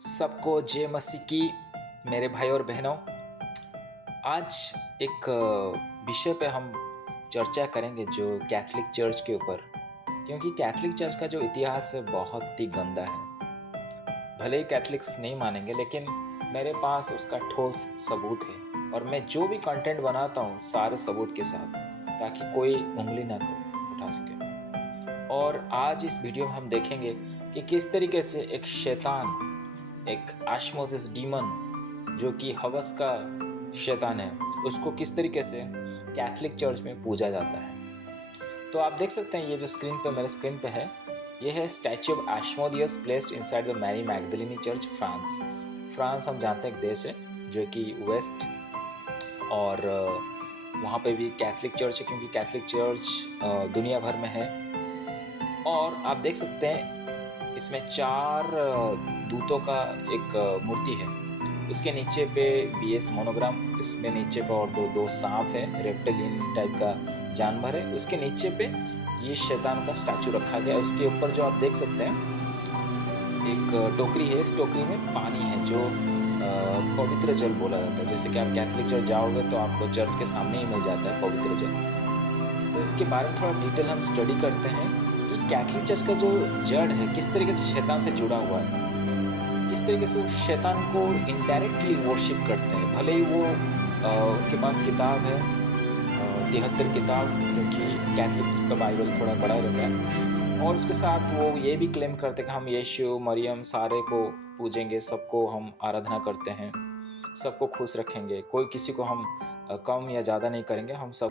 सबको जय मसीह की। मेरे भाई और बहनों, आज एक विषय पे हम चर्चा करेंगे जो कैथोलिक चर्च के ऊपर, क्योंकि कैथोलिक चर्च का जो इतिहास है बहुत ही गंदा है। भले ही कैथोलिक्स नहीं मानेंगे, लेकिन मेरे पास उसका ठोस सबूत है और मैं जो भी कंटेंट बनाता हूँ सारे सबूत के साथ, ताकि कोई उंगली ना उठा सके। और आज इस वीडियो में हम देखेंगे कि किस तरीके से एक शैतान, एक आश्मोदिस डीमन जो कि हवस का शैतान है, उसको किस तरीके से कैथोलिक चर्च में पूजा जाता है। तो आप देख सकते हैं, ये जो स्क्रीन पे मेरे स्क्रीन पे है, ये है statue of Asmodeus placed inside the Mary Magdalene church, France हम जानते हैं एक देश है जो कि वेस्ट, और वहाँ पे भी कैथोलिक चर्च है, क्योंकि कैथोलिक चर्च दुनिया भर में है। और आप देख सकते हैं इसमें 4 दूतों का एक मूर्ति है, उसके नीचे पे BS मोनोग्राम, इसमें नीचे पे और दो सांप है, रेप्टिलियन टाइप का जानवर है, उसके नीचे पे ये शैतान का स्टैचू रखा गया है। उसके ऊपर जो आप देख सकते हैं एक टोकरी है, इस टोकरी में पानी है जो पवित्र जल बोला जाता है। जैसे कि आप कैथोलिक चर्च जाओगे तो आपको चर्च के सामने ही मिल जाता है पवित्र जल। तो इसके बारे में थोड़ा डिटेल हम स्टडी करते हैं कि कैथोलिक चर्च का जो जड़ है किस तरीके से शैतान से जुड़ा हुआ है, किस तरीके से उस शैतान को इनडायरेक्टली वर्शिप करते हैं। भले ही वो उनके पास किताब है 73 किताब, क्योंकि कैथोलिक का बाइबल थोड़ा बड़ा रहता है, और उसके साथ वो ये भी क्लेम करते हैं कि हम यीशु मरियम सारे को पूजेंगे, सबको हम आराधना करते हैं, सबको खुश रखेंगे, कोई किसी को हम कम या ज़्यादा नहीं करेंगे, हम सब।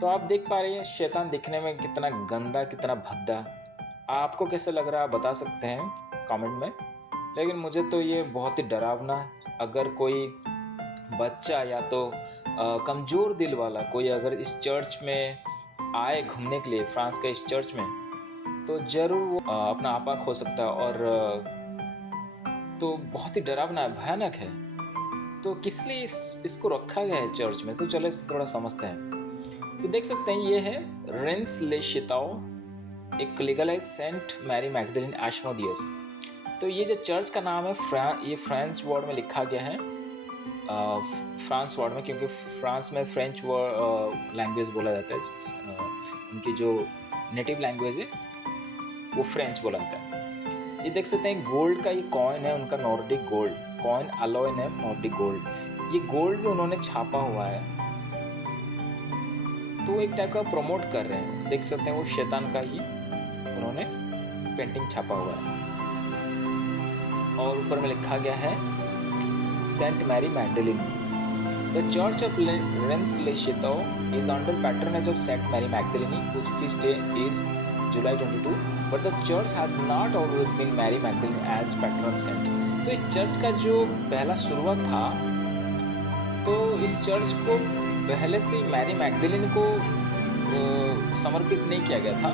तो आप देख पा रहे हैं शैतान दिखने में कितना गंदा, कितना भद्दा। आपको कैसे लग रहा है बता सकते हैं कमेंट में, लेकिन मुझे तो ये बहुत ही डरावना। अगर कोई बच्चा या तो कमज़ोर दिल वाला कोई अगर इस चर्च में आए घूमने के लिए, फ्रांस के इस चर्च में, तो ज़रूर वो अपना आपा खो सकता है। और तो बहुत ही डरावना है, भयानक है। तो किस लिए इसको रखा गया है चर्च में, तो चले थोड़ा समझते हैं। तो देख सकते हैं ये है रेंस ले शिताओ, एक लीगलाइज सेंट मैरी मैगदलिन आश्मोदियस। तो ये जो चर्च का नाम है ये फ्रांस वर्ड में लिखा गया है, फ्रांस वर्ड में, क्योंकि फ्रांस में फ्रेंच लैंग्वेज बोला जाता है। उनकी जो नेटिव लैंग्वेज है वो फ्रेंच बोला जाता है। ये देख सकते हैं गोल्ड का ये कॉइन है, उनका नॉर्डिक गोल्ड कॉइन, अलॉय है नॉर्डिक गोल्ड। ये गोल्ड भी उन्होंने छापा हुआ है, तो एक टाइप का प्रमोट कर रहे हैं। देख सकते हैं वो शैतान का ही उन्होंने पेंटिंग छापा हुआ है, और ऊपर में लिखा गया है Saint Mary Magdalene. The Church of Rennes le Chateau is under patronage of Saint Mary Magdalene, whose feast day is July 22. But the church has not always been Mary Magdalene as patron saint. तो इस church का जो पहला शुरुआत था, तो इस church को पहले से मैरी मैगदलिन को समर्पित नहीं किया गया था।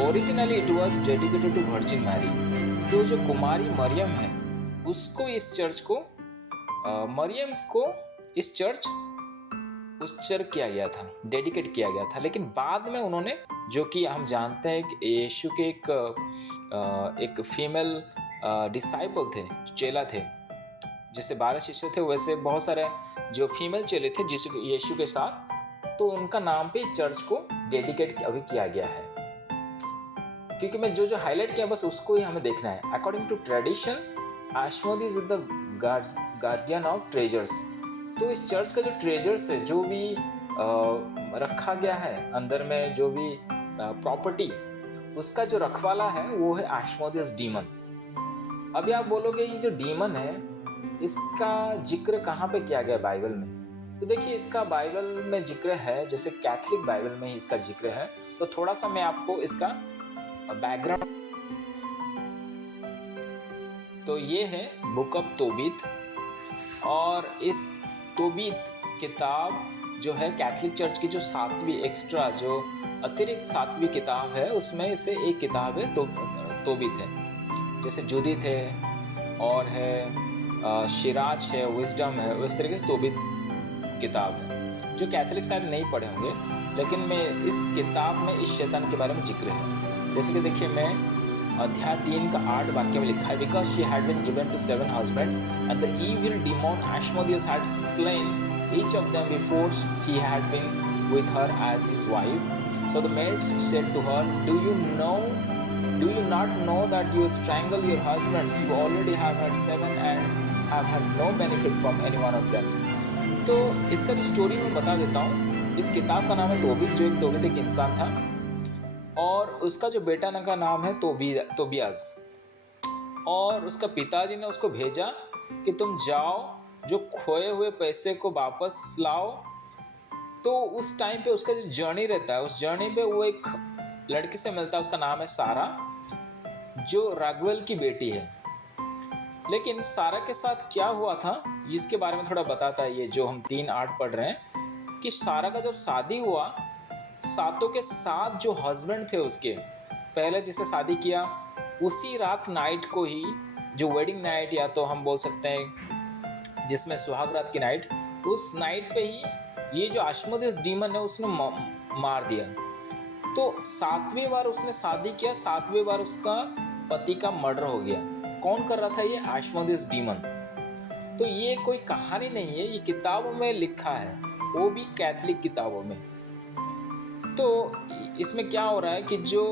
Originally it was dedicated to Virgin Mary. तो जो कुमारी मरियम है उसको इस चर्च को मरियम को इस चर्च उत्सर्ग किया गया था, डेडिकेट किया गया था। लेकिन बाद में उन्होंने, जो कि हम जानते हैं कि यीशु के एक फीमेल डिसाइपल थे, चेला थे, जैसे 12 शिष्य थे, वैसे बहुत सारे जो फीमेल चेले थे यीशु के साथ, तो उनका नाम पे चर्च को डेडिकेट अभी किया गया है। क्योंकि मैं जो हाईलाइट किया बस उसको ही हमें देखना है। According to tradition, Asmodeus is the guardian of treasures. तो इस चर्च का जो ट्रेजर्स है, जो भी रखा गया है अंदर में, जो भी प्रॉपर्टी, उसका जो रखवाला है वो है आश्मोदियस डीमन। अभी आप बोलोगे ये जो डीमन है इसका जिक्र कहाँ पे किया गया बाइबल में? तो देखिए इसका बाइबल में जिक्र है, जैसे कैथोलिक बाइबल में ही इसका जिक्र है। तो थोड़ा सा मैं आपको इसका बैकग्राउंड। तो ये है बुक ऑफ तोबीत, और इस तोबीत किताब जो है कैथोलिक चर्च की जो 7वीं एक्स्ट्रा, जो अतिरिक्त 7वीं किताब है, उसमें से एक किताब है तोबीत है। जैसे जुदित है और है शिराज है, विजडम है, उस तरीके से तोबीत किताब है, जो कैथोलिक शायद नहीं पढ़े होंगे। लेकिन मैं इस किताब में इस शैतान के बारे में जिक्र है। जैसे कि देखिए मैं अध्याय 3 का 8 वाक्य में लिखा है, because she had been given to 7 husbands and the evil demon Ashmodeus had slain each of them before he had been with her as his wife. So the maids said to her, do you not know that you strangle your husbands? You already have had 7 and have had no benefit from any one of them. तो इसका जो story मैं बता देता हूँ, इस किताब का नाम है तोबीत, जो एक इंसान था और उसका जो बेटा का नाम है तोबियास। और उसका पिताजी ने उसको भेजा कि तुम जाओ, जो खोए हुए पैसे को वापस लाओ। तो उस टाइम पे उसका जो जर्नी रहता है, उस जर्नी पे वो एक लड़की से मिलता है, उसका नाम है सारा, जो राघवेल की बेटी है। लेकिन सारा के साथ क्या हुआ था इसके बारे में थोड़ा बताता है ये जो हम 3:8 पढ़ रहे हैं, कि सारा का जब शादी हुआ, सातों के 7 जो हस्बैंड थे उसके, पहले जिसे शादी किया उसी रात नाइट को ही, जो वेडिंग नाइट या तो हम बोल सकते हैं जिसमें सुहाग रात की नाइट, उस नाइट पे ही ये जो आश्मोदेस डीमन है उसने मार दिया। तो 7वीं बार उसने शादी किया, 7वीं बार उसका पति का मर्डर हो गया। कौन कर रहा था? ये आश्मोदेस डीमन। तो ये कोई कहानी नहीं है, ये किताबों में लिखा है, वो भी कैथलिक किताबों में। तो इसमें क्या हो रहा है कि जो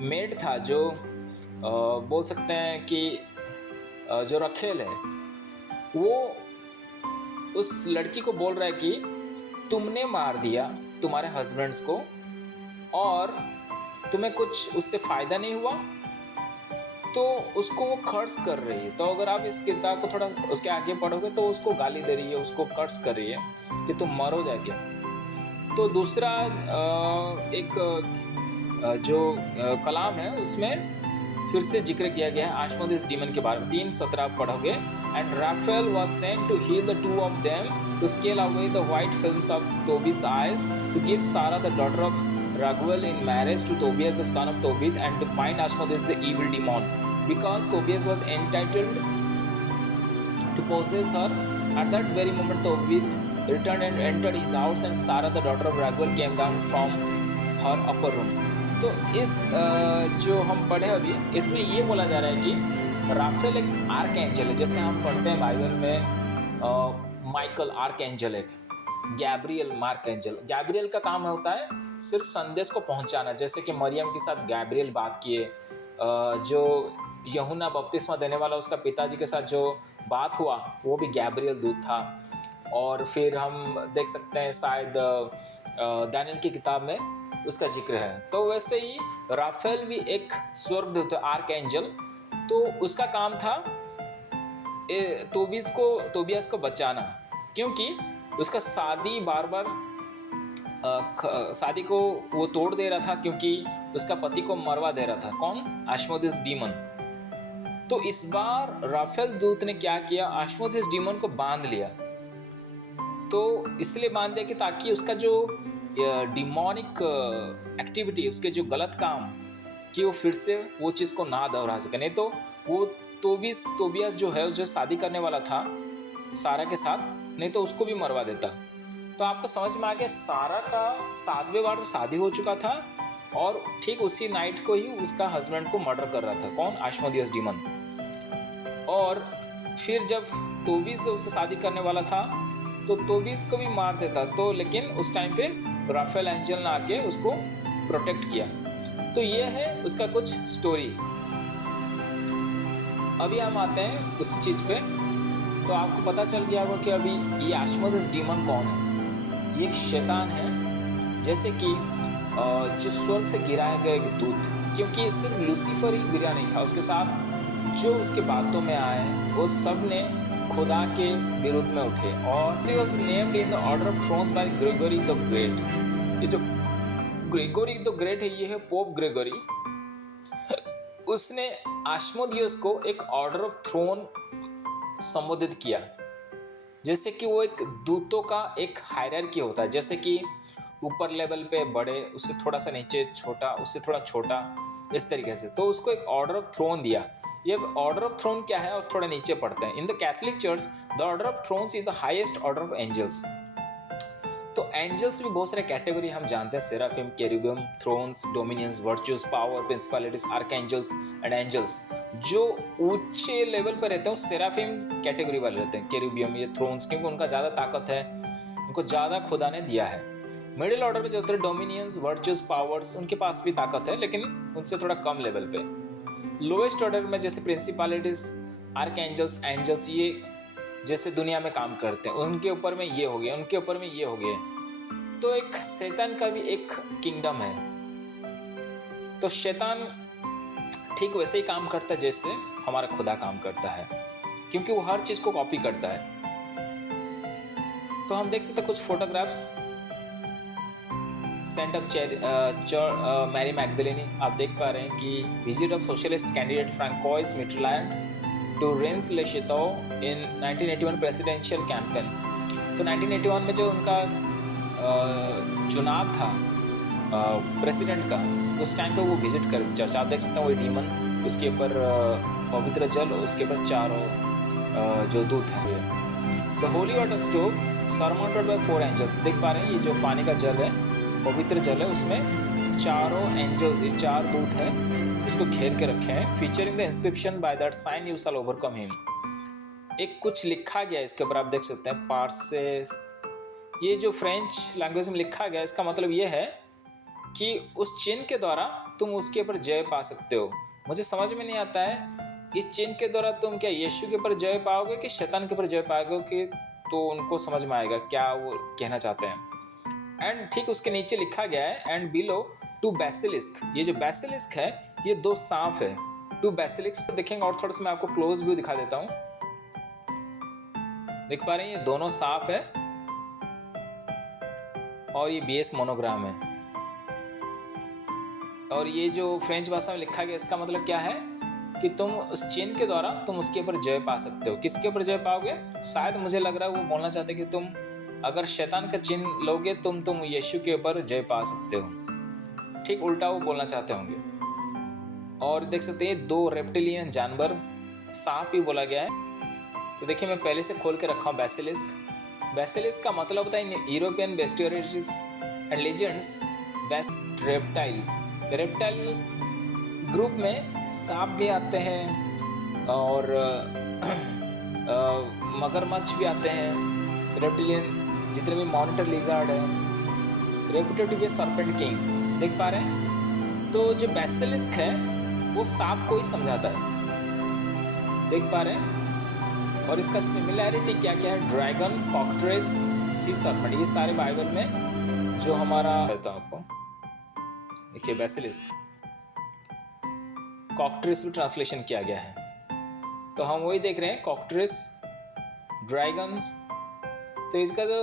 मेड था, जो बोल सकते हैं कि जो रखेल है, वो उस लड़की को बोल रहा है कि तुमने मार दिया तुम्हारे हस्बैंड्स को और तुम्हें कुछ उससे फ़ायदा नहीं हुआ, तो उसको वो कर्स कर रही है। तो अगर आप इस किताब को थोड़ा उसके आगे पढ़ोगे तो उसको गाली दे रही है, उसको कर्स कर रही है कि तुम मरो जाके। तो दूसरा एक जो कलाम है उसमें फिर से जिक्र किया गया है आश्मोदेस डीमन के बारे में। 3:17 पढ़ोगे, and Raphael was sent to heal the 2 of them, to scale away the white films of Tobias' eyes, to give Sarah the daughter of Raguel in marriage to Tobias the son of Tobit, and to bind Asmodeus the evil demon, because Tobias was entitled to possess her. At that very moment Tobit returned and entered his house, and Sarah the daughter of Raguel came down from her upper room. तो इस जो हम पढ़े अभी, इसमें ये बोला जा रहा है कि राफेल एक आर्क एंजल है, जैसे हम पढ़ते हैं बाइबल में माइकल आर्क एंजल, एक गैब्रियल मार्क एंजल। गैब्रियल का काम होता है सिर्फ संदेश को पहुंचाना, जैसे कि मरियम के साथ गैब्रियल बात किए, जो यूहन्ना बपतिस्मा देने वाला उसका पिताजी के साथ जो बात हुआ वो भी गैब्रियल दूत था। और फिर हम देख सकते हैं शायद दानियल की किताब में उसका जिक्र है। तो वैसे ही राफेल भी एक स्वर्गदूत, आर्क एंजल। तो उसका काम था तोबियास को बचाना, क्योंकि उसका शादी बार बार शादी को वो तोड़ दे रहा था, क्योंकि उसका पति को मरवा दे रहा था। कौन? आश्मोदेस डीमन। तो इस बार राफेल दूत ने क्या किया, आश्मोदेस डीमन को बांध लिया। तो इसलिए बांध दिया कि ताकि उसका जो डिमोनिक एक्टिविटी, उसके जो गलत काम, कि वो फिर से वो चीज़ को ना दोहरा सके। नहीं तो वो तोबियास जो है, जो शादी करने वाला था सारा के साथ, नहीं तो उसको भी मरवा देता। तो आपको समझ में आ गया, सारा का 7वें बार शादी हो चुका था और ठीक उसी नाइट को ही उसका हस्बैंड को मर्डर कर रहा था। कौन? आश्मोदेस डीमन। और फिर जब तोबिस से उससे शादी करने वाला था तो तोबिस को भी मार देता। तो लेकिन उस टाइम पे राफेल एंजल ने आके उसको प्रोटेक्ट किया। तो ये है उसका कुछ स्टोरी। अभी हम आते हैं उस चीज़ पे। तो आपको पता चल गया होगा कि अभी ये आश्मोदेस डीमन कौन है। ये एक शैतान है, जैसे कि जो स्वर्ग से गिराया गया एक दूत, क्योंकि सिर्फ लूसीफर ही गिरा नहीं था, उसके साथ जो उसके बातों में आए वो सब ने खुदा के विरुद्ध में उठे। और he was named in the order of thrones by Gregory the great. ये जो ग्रेगोरी द ग्रेट है, ये है पोप ग्रेगोरी। उसने आश्मोदियस को एक ऑर्डर ऑफ थ्रोन संबोधित किया, जैसे कि वो एक दूतों का एक हायरार्की होता है, जैसे कि ऊपर लेवल पे बड़े, उससे थोड़ा सा नीचे छोटा, उससे थोड़ा छोटा, इस तरीके से। तो उसको एक ऑर्डर ऑफ थ्रोन दिया। ये ऑर्डर ऑफ थ्रोन क्या है और थोड़ा नीचे पढ़ते हैं। In the Catholic church the order of thrones is the highest order of angels. तो एंजल्स भी बहुत सारे कैटेगरी हम जानते हैं, seraphim, cherubim, thrones, dominions, virtues, power, principalities, archangels and angels. जो ऊंचे लेवल पर रहते हैं वो सेराफिम कैटेगरी वाले रहते हैं, केरुबियम, ये थ्रोन्स, क्योंकि उनका ज़्यादा ताकत है, उनको ज़्यादा खुदा ने दिया है। मिडिल ऑर्डर में जो होते हैं डोमिनियंस, वर्चुअस, पावर्स, उनके पास भी ताकत है लेकिन उनसे थोड़ा कम लेवल पे। लोएस्ट ऑर्डर में जैसे प्रिंसिपलिटीज, आर्कएंजल्स, एंजल्स, ये जैसे दुनिया में काम करते हैं, उनके ऊपर में ये हो गए, उनके ऊपर में ये हो गए। तो एक शैतान का भी एक किंगडम है। तो शैतान ठीक वैसे ही काम करता है जैसे हमारा खुदा काम करता है, क्योंकि वो हर चीज को कॉपी करता है। तो हम देख सकते हैं कुछ photographs. Saint of Mary Magdalene, आप देख पा रहे हैं कि visit of socialist candidate Francois Mitterrand to Rennes le Chateau in 1981 presidential campaign. तो 1981 में जो उनका चुनाव था प्रेसिडेंट का, उस टाइम पे वो विजिट कर चर्च। आप देख सकते हैं वो डीमन, उसके ऊपर पवित्र जल, उसके ऊपर चारों जो दूत हैं। The holy water stove surmounted by 4 angels. देख पा रहे हैं ये जो पानी का जल है, पवित्र जल है, उसमें चारों एंजल्स, ये 4 दूत हैं, उसको घेर के रखे हैं। Featuring the inscription by that sign you shall overcome him. एक कुछ लिखा गया इसके ऊपर, आप देख सकते हैं पार्सेस, ये जो फ्रेंच लैंग्वेज में लिखा गया, इसका मतलब ये है कि उस चिन्ह के द्वारा तुम उसके ऊपर जय पा सकते हो। मुझे समझ में नहीं आता है इस चिन्ह के द्वारा तुम क्या यीशु के ऊपर जय पाओगे कि शैतान के ऊपर जय पाओगे, कि तो उनको समझ में आएगा क्या वो कहना चाहते हैं। एंड ठीक उसके नीचे लिखा गया है एंड बिलो 2 बेसिलिस्क। ये जो बेसिलिस्क है ये 2 सांप है। 2 बेसिलिस्क देखेंगे और थोड़ा सा मैं आपको क्लोज व्यू दिखा देता हूँ। देख पा रहे हैं ये दोनों सांप है और ये BS मोनोग्राम है। और ये जो फ्रेंच भाषा में लिखा गया इसका मतलब क्या है कि तुम उस चिन्ह के द्वारा तुम उसके ऊपर जय पा सकते हो। किसके ऊपर जय पाओगे? शायद मुझे लग रहा है वो बोलना चाहते कि तुम अगर शैतान का चिन्ह लोगे तुम यीशु के ऊपर जय पा सकते हो। ठीक उल्टा वो बोलना चाहते होंगे। और देख सकते हैं 2 रेप्टिलियन जानवर, सांप भी बोला गया है। तो देखिए मैं पहले से खोल के रखा हूँ बेसिलिस्क। बेसिलिस्क का मतलब होता है European bestiaries and legends beast reptile. Reptile group में सांप भी आते हैं और मगरमच्छ भी आते हैं। रेप्टिलियन जितने भी मॉनिटर लिजार्ड है, reputed to be serpent king. देख पा रहे हैं? तो जो बेसिलिस्क है वो सांप को ही समझाता है। देख पा रहे हैं? और इसका सिमिलैरिटी क्या क्या है? ड्रैगन, कॉकट्रेस, सी सर्पेंट, ये सारे बाइबल में जो हमारा कहता हूं आपको। देखिए बेसिलिस्क, कॉकट्रेस भी ट्रांसलेशन किया गया है। तो हम वही देख रहे हैं कॉकट्रेस, ड्रैगन। तो इसका जो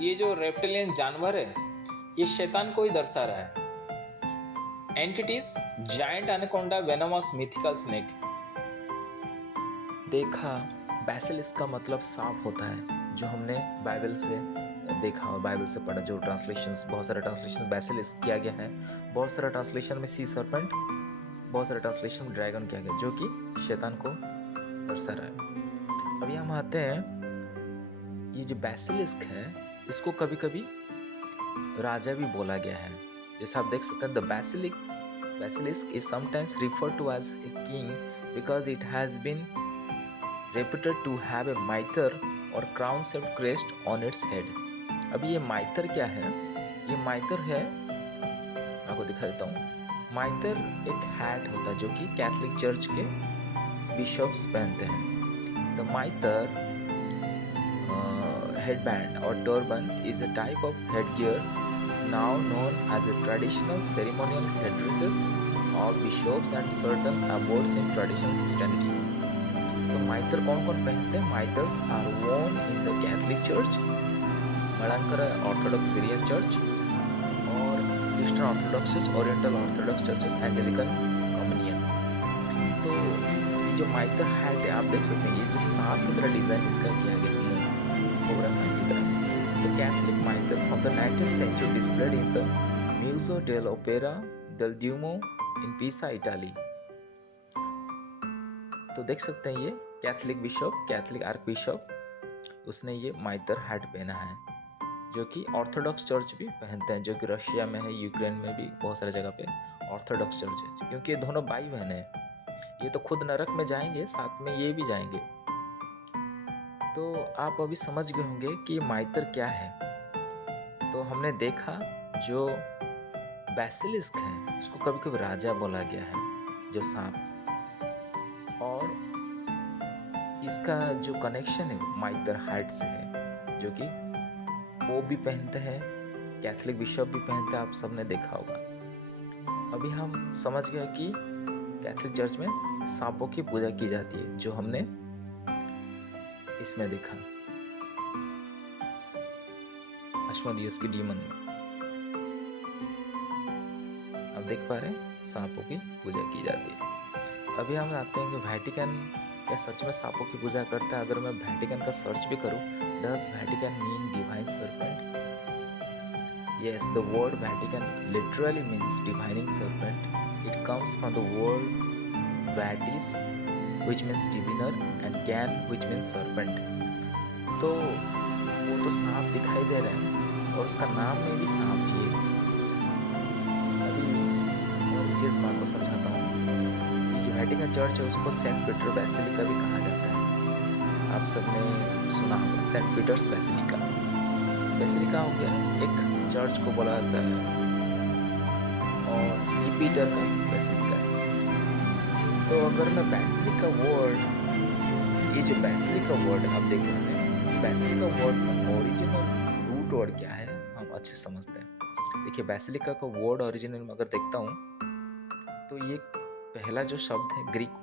ये जो रेप्टिलियन जानवर है ये शैतान को ही दर्शा रहा है। Entities giant anaconda, venomous, mythical snake. देखा बेसिलिस्क का मतलब सांप होता है, जो हमने बाइबल से देखा और बाइबल से पढ़ा। जो ट्रांसलेशंस, बहुत सारे ट्रांसलेशन बेसिलिस्क किया गया है, बहुत सारे ट्रांसलेशन में सी सर्पेंट, बहुत सारे ट्रांसलेशन में ड्रैगन किया गया, जो कि शैतान को दर्शा रहा है। अभी हम आते हैं, ये जो बेसिलिस्क है इसको कभी कभी राजा भी बोला गया है। जैसे आप देख सकते हैं the basilisk is sometimes referred to as a king because it has been reputed to have a mitre or crown shaped crest on its head। अब ये माइतर क्या है? ये माइतर है, मैं आपको दिखा देता हूँ। माइतर एक हैट होता है जो कि कैथोलिक चर्च के बिशप्स पहनते हैं। द माइतर हेडबैंड और turban is a type of headgear now known as a traditional ceremonial headdresses of bishops and certain abbots in traditional Christianity। तो माइतर कौन कौन पहनते हैं? Mitres are worn in the Catholic church, Malankara Orthodox Syrian church और Eastern Orthodox church, Oriental Orthodox churches, Anglican communion. तो ये जो माइतर hat है आप देख सकते हैं, ये जो सांप की तरह डिजाइन इसका किया गया है, कोबरा सांप की तरह। The Catholic mitre from the 19th century displayed in the Museo dell'Opera del Duomo in Pisa, Italy. तो देख सकते हैं ये Catholic bishop, Catholic arc bishop, उसने ये माइतर हैट पहना है। जो कि ऑर्थोडॉक्स चर्च भी पहनते हैं, जो कि रशिया में है, यूक्रेन में भी बहुत सारे जगह पे ऑर्थोडॉक्स चर्च है, क्योंकि ये दोनों भाई बहन हैं। ये तो खुद नरक में जाएंगे, साथ में ये भी जाएंगे। तो आप अभी समझ गए होंगे कि माइतर क्या है। तो हमने देखा जो बैसिलिस्क है उसको कभी कभी राजा बोला गया है, जो सांप, और इसका जो कनेक्शन है माइतर हाइट से है, जो कि पोप भी पहनते हैं, कैथोलिक बिशप भी पहनते हैं, आप सबने देखा होगा। अभी हम समझ गए कि कैथोलिक चर्च में सांपों की पूजा की जाती है, जो हमने इसमें देखा अश्मदियस की डीमन में। आप देख पा रहे हैं सांपों की पूजा की जाती है। अभी हम आते हैं कि वेटिकन क्या सच में सांपों की पूजा करता है। अगर मैं वेटिकन का सर्च भी करूं, does Vatican mean divine serpent? Yes, the word Vatican literally means divining serpent. It comes from the word vatis, which means diviner, and can, which means serpent. तो वो तो सांप दिखाई दे रहा है और उसका नाम में भी सांप ही है। अभी और एक चीज़ मैं आपको समझाता हूँ। ये जो वेटिकन चर्च है उसको सेंट पीटर बेसिलिका भी कहा जाता है। आप सबने सुना होगा सेंट पीटर्स बेसिलिका। बेसिलिका हो गया एक चर्च को बोला जाता है, और ये पीटर का बेसिलिका है। तो अगर मैं बेसिलिका वर्ड, ये जो बेसिलिका वर्ड आप देख रहे हैं, बेसिलिका वर्ड का ओरिजिनल रूट वर्ड क्या है हम अच्छे समझते हैं। देखिए बेसिलिका का वर्ड ओरिजिनल में अगर देखता हूँ तो ये पहला जो शब्द है ग्रीक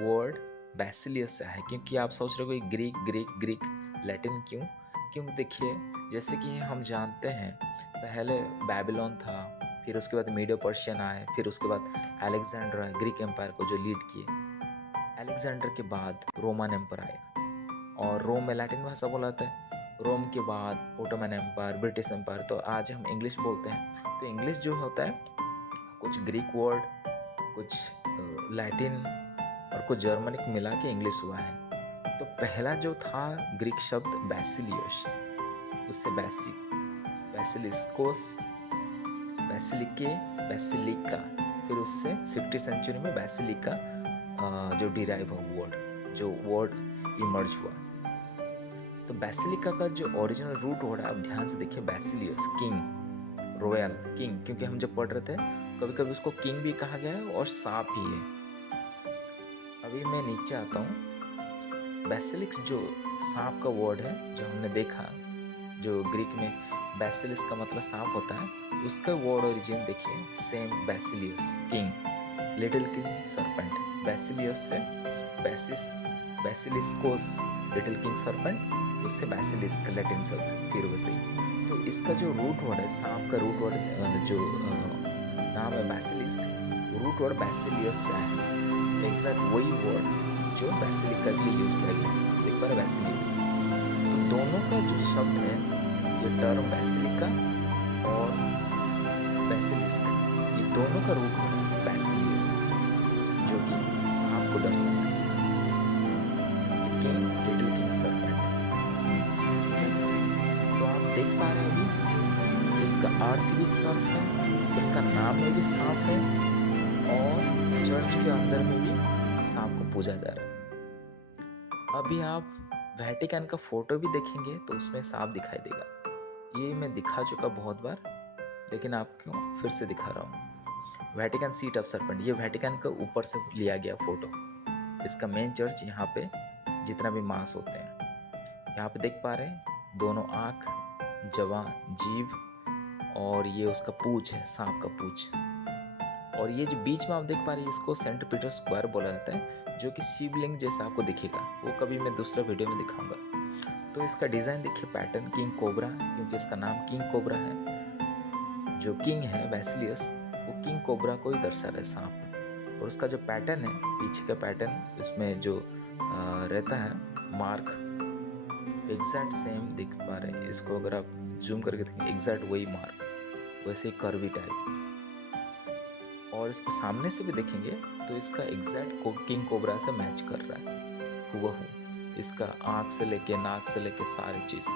वर्ड बेसिलियस से है, क्योंकि आप सोच रहे हो ग्रीक ग्रीक ग्रीक लैटिन क्यों देखिए जैसे कि हम जानते हैं पहले बैबिलोन था, फिर उसके बाद मीडियो पर्शियन आए, फिर उसके बाद अलेक्जेंडर आए ग्रीक एम्पायर को जो लीड किए। अलेक्जेंडर के बाद रोमन एम्पायर आया, और रोम में लैटिन भाषा बोला जाता है। रोम के बाद ओटोमन एम्पायर, ब्रिटिश एम्पायर, तो आज हम इंग्लिश बोलते हैं। तो इंग्लिश जो होता है कुछ ग्रीक वर्ड, कुछ लैटिन और कुछ जर्मनिक मिला के इंग्लिश हुआ है। तो पहला जो था ग्रीक शब्द बैसिलियस, उससे बैसिलिस्कोस, बैसिलिके, बैसिलिका, फिर उससे 60 सेंचुरी में बैसिलिका जो डिराइव हो वर्ड, जो वर्ड इमर्ज हुआ। तो बैसिलिका का जो ओरिजिनल रूट वर्ड है, आप ध्यान से देखिए, बैसिलियस किंग, रॉयल किंग, क्योंकि हम जब पढ़ रहे थे कभी कभी उसको किंग भी कहा गया है और सांप ही है। अभी मैं नीचे आता हूँ। बैसिलिक्स जो सांप का वर्ड है जो हमने देखा, जो ग्रीक में बैसिलिस का मतलब सांप होता है, उसका वर्ड ओरिजिन देखिए same basileus king, little king serpent. Basileus से बैसिलिस्कोस लिटिल किंग सर्पेंट, उससे बैसिलिस्क लैटिन शब्द, फिर वैसे ही। तो इसका जो रूट वर्ड है सांप का रूट वर्ड जो नाम है बैसिलिस्क, रूट वर्ड बैसिलियस से है। एग्जैक्ट वही वर्ड जो बैसिलिका के लिए यूज किया गया है, देख पा रहे बैसिलियस। तो दोनों का जो शब्द है, ये टर्म बैसिलिका और बैसिलिस्क, ये दोनों का रूट है बैसिलियस, जो कि सांप को दर्शाता है, किंग, लिटिल किंग सर्पेंट। ठीक है, तो आप देख पा रहे हैं अभी उसका अर्थ भी सांप है, उसका नाम में भी सांप है, और चर्च के अंदर में भी सांप को पूजा जा रहा है। अभी आप वेटिकन का फोटो भी देखेंगे तो उसमें सांप दिखाई देगा। ये मैं दिखा चुका बहुत बार, लेकिन आपको फिर से दिखा रहा हूँ। वेटिकन सीट ऑफ सर्पेंट, ये वेटिकन के ऊपर से लिया गया फोटो। इसका मेन चर्च यहाँ पे जितना भी मास होते हैं, यहाँ पे देख पा रहे हैं दोनों आँख, जवा, जीभ, और ये उसका पूंछ है, सांप का पूंछ। और ये जो बीच में आप देख पा रहे हैं इसको सेंट पीटर स्क्वायर बोला जाता है, जो कि शिवलिंग जैसा आपको दिखेगा, वो कभी मैं दूसरा वीडियो में दिखाऊंगा। तो इसका डिज़ाइन देखिए, पैटर्न किंग कोबरा, क्योंकि इसका नाम किंग कोबरा है। जो किंग है बैसिलियस, वो किंग कोबरा को ही दर्शा रहा है, सांप। और उसका जो पैटर्न है पीछे का पैटर्न, उसमें जो रहता है मार्क, एग्जैक्ट सेम दिख पा रहे हैं। इसको अगर आप जूम करके देखें, एग्जैक्ट वही मार्क, वैसे कर्वी टाइप। और इसको सामने से भी देखेंगे तो इसका एग्जैक्ट किंग कोबरा से मैच कर रहा है हुबहू, इसका आँख से लेके नाक से लेके सारी चीज़।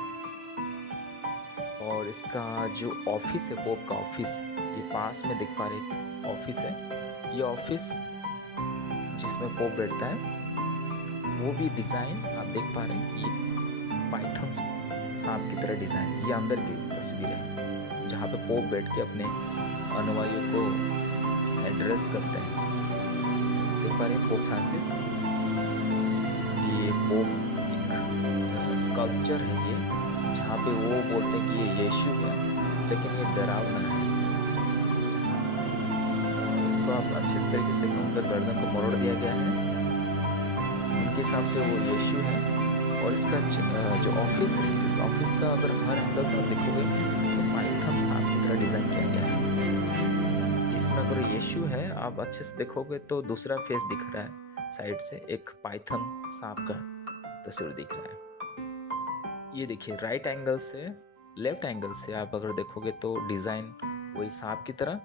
और इसका जो ऑफिस है, पोप का ऑफिस, ये पास में देख पा रहे एक ऑफिस है। ये ऑफिस जिसमें पोप बैठता है, वो भी डिज़ाइन आप देख पा रहे हैं। ये पाइथन सांप की तरह डिज़ाइन, ये अंदर की तस्वीर है जहाँ पे पोप बैठ के अपने अनुयायियों को एड्रेस करते हैं। देख पा रहे हैं पोप फ्रांसिस। ये पोप एक स्कल्पचर है ये, जहाँ पे वो बोलते हैं कि ये यीशु है, लेकिन ये डरावना है। और इसको आप अच्छे से तरीके से देखें, उनका गर्दन को मरोड़ दिया गया है, उनके हिसाब से वो यीशु है। और इसका जो ऑफिस है, इस ऑफिस का अगर हर एंगल से आप देखोगे तो पाइथन सांप की तरह डिज़ाइन किया गया है। इसमें अगर यीशु है, आप अच्छे से देखोगे तो दूसरा फेस दिख रहा है, साइड से एक पाइथन सांप का तस्वीर दिख रहा है। ये देखिए राइट एंगल से लेफ्ट एंगल से आप अगर देखोगे तो डिज़ाइन वही सांप की तरह,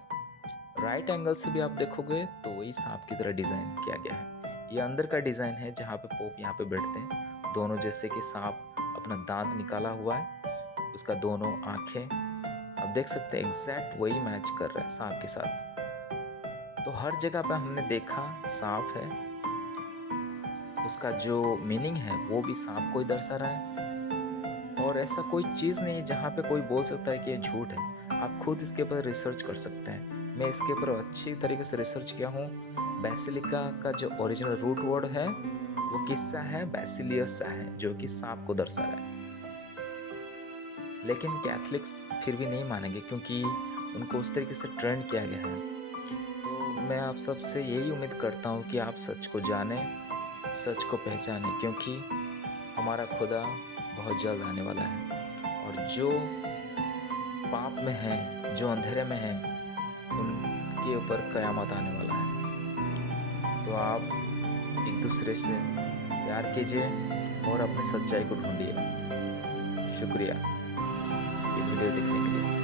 राइट एंगल से भी आप देखोगे तो वही सांप की तरह डिज़ाइन किया गया है। ये अंदर का डिज़ाइन है जहाँ पे पोप यहाँ पे बैठते हैं, दोनों जैसे कि सांप अपना दांत निकाला हुआ है, उसका दोनों आंखें आप देख सकते हैं एग्जैक्ट वही मैच कर रहा है सांप के साथ। तो हर जगह पे हमने देखा सांप है, उसका जो मीनिंग है वो भी सांप को ही दर्शा रहा है। और ऐसा कोई चीज़ नहीं है जहाँ पे कोई बोल सकता है कि ये झूठ है। आप खुद इसके ऊपर रिसर्च कर सकते हैं। मैं इसके ऊपर अच्छी तरीके से रिसर्च किया हूँ। बेसिलिका का जो ओरिजिनल रूट वर्ड है वो किससा है, बेसिलियस सा है, जो कि सांप को दर्शा रहा है। लेकिन कैथलिक्स फिर भी नहीं मानेंगे क्योंकि उनको उस तरीके से ट्रेंड किया गया है। तो मैं आप सबसे यही उम्मीद करता हूँ कि आप सच को जानें, सच को पहचानें, क्योंकि हमारा खुदा बहुत जल्द आने वाला है। और जो पाप में है, जो अंधेरे में है, उनके ऊपर कयामत आने वाला है। तो आप एक दूसरे से प्यार कीजिए और अपनी सच्चाई को ढूंढिए। शुक्रिया ये वीडियो देखने के लिए।